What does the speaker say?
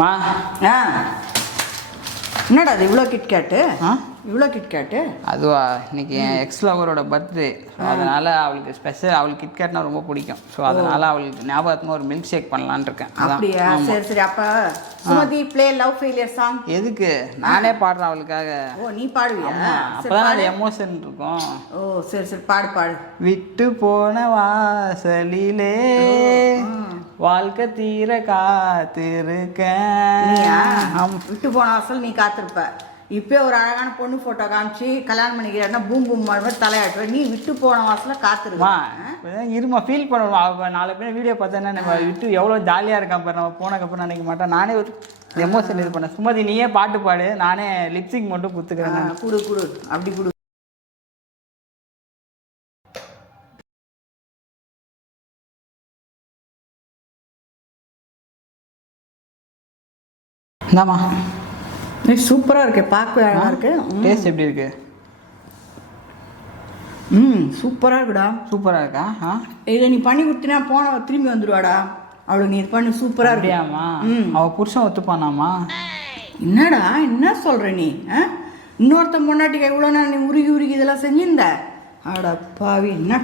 மா ஆ என்னடா அது இவ்வளோ கிட்கேட்டு இவ்வளோ கிட்கேட்டு அதுவா இன்னைக்கு என் எக்ஸ் லவரோட பர்த்டே. ஸோ அதனால் அவளுக்கு ஸ்பெஷல், அவளுக்கு கிட்கேட்னா ரொம்ப பிடிக்கும். ஸோ அதனால் அவளுக்கு ஞாபகமாக ஒரு மில்க் ஷேக் பண்ணலான்னு இருக்கேன். அப்படியா? சரி சரி. அப்போ Sumathi play love failure song. எதுக்கு? நானே பாடுறேன் அவளுக்காக. ஓ நீ பாடுவியா? அப்போதான் அது எமோஷன் இருக்கும். ஓ சரி சரி, பாடு பாடு. விட்டு போன வாசலிலே வாழ்க்கை தீர காத்திருக்கேன். விட்டு போன வாசல் நீ காத்திருப்ப. இப்போ ஒரு அழகான பொண்ணு போட்டோ காமிச்சு கல்யாணம் பண்ணிக்கிறேன்னா பூம் பூம் மாதிரி தலையாட்டுற. நீ விட்டு போன வாசல காத்திருக்கா இருமா, ஃபீல் பண்ணுவோம். அவள் நாலு பேர் வீடியோ பார்த்தேன்னா நம்ம விட்டு எவ்வளோ ஜாலியாக இருக்கான் பாரு. நம்ம போனதுக்கப்புறம் நினைக்க மாட்டேன். நானே ஒரு எமோஷன் இது பண்ணேன். சுமதி நீயே பாட்டு பாடு, நானே லிப்ஸிங் மட்டும் குத்துக்கிறேன். குடு குடு, அப்படி குடு. இந்தாம்மா. சூப்பராக இருக்கு, பார்க்கவே அழகாக இருக்கு. டேஸ்ட் எப்படி இருக்கு? சூப்பராக இருக்குடா. சூப்பராக இருக்கா? இதை நீ பண்ணி கொடுத்தினா போன திரும்பி வந்துடுவாடா. அவளுக்கு நீ இது பண்ணி சூப்பராக இருக்கியாம்மா? அவள் புருஷன் ஒத்துப்பானாமா? என்னடா என்ன சொல்கிற நீ? இன்னொருத்த முன்னாடி எவ்வளோ நான் நீ உருகி உருகி இதெல்லாம் செஞ்சிருந்த. அட பாவி, என்ன